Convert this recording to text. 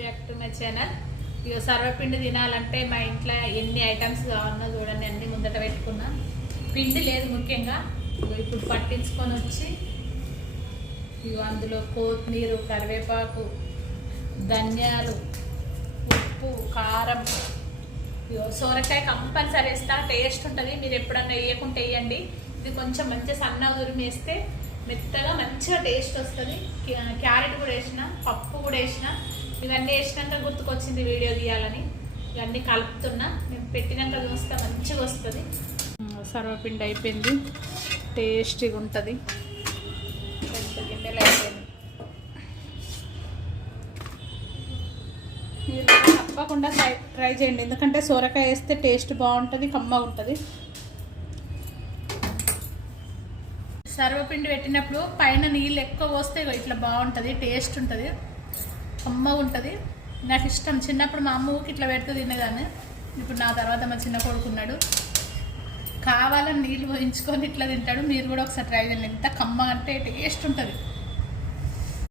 Back to my channel. ఇక సర్వపిండి తినాలంటే మా ఇంట్లో ఎన్ని ఐటమ్స్ కావాలన్నా చూడండి, అన్ని ముందట పెట్టుకున్నా. పిండి లేదు ముఖ్యంగా. ఇప్పుడు పట్టించుకొని వచ్చి ఇక అందులో కొత్తిమీర, కరివేపాకు, ధనియాలు, ఉప్పు, కారం, సోరకాయ కంపల్సరీ వేస్తా, టేస్ట్ ఉంటుంది. మీరు ఎప్పుడన్నా వేయకుంటే వేయండి. ఇది కొంచెం మంచిగా సన్నగా తురిమి వేస్తే మెత్తగా మంచిగా టేస్ట్ వస్తుంది. క్యారెట్ కూడా వేసిన, పప్పు కూడా వేసిన. ఇవన్నీ వేసినాక గుర్తుకొచ్చింది వీడియో తీయాలని. ఇవన్నీ కలుపుతున్నా, నేను పెట్టినాక చూస్తే మంచిగా వస్తుంది. సర్వపిండి అయిపోయింది, టేస్టీగా ఉంటుంది. పెద్ద గిన్నెలు అయిపోయింది. మీరు తప్పకుండా ట్రై చేయండి, ఎందుకంటే సోరకాయ వేస్తే టేస్ట్ బాగుంటుంది, కమ్మగా ఉంటుంది. సర్వపిండి పెట్టినప్పుడు పైన నీళ్ళు ఎక్కువ పోస్తే ఇట్లా బాగుంటుంది, టేస్ట్ ఉంటుంది, కమ్మగా ఉంటుంది. నాకు ఇష్టం. చిన్నప్పుడు మా అమ్మ ఊకి ఇట్లా పెడుతూ తినేదాన్ని. ఇప్పుడు నా తర్వాత మా చిన్న కొడుకున్నాడు, కావాలని నీళ్ళు పోయించుకొని ఇట్లా తింటాడు. మీరు కూడా ఒకసారి ట్రై చేయండి, ఎంత కమ్మగా అంటే టేస్ట్ ఉంటుంది.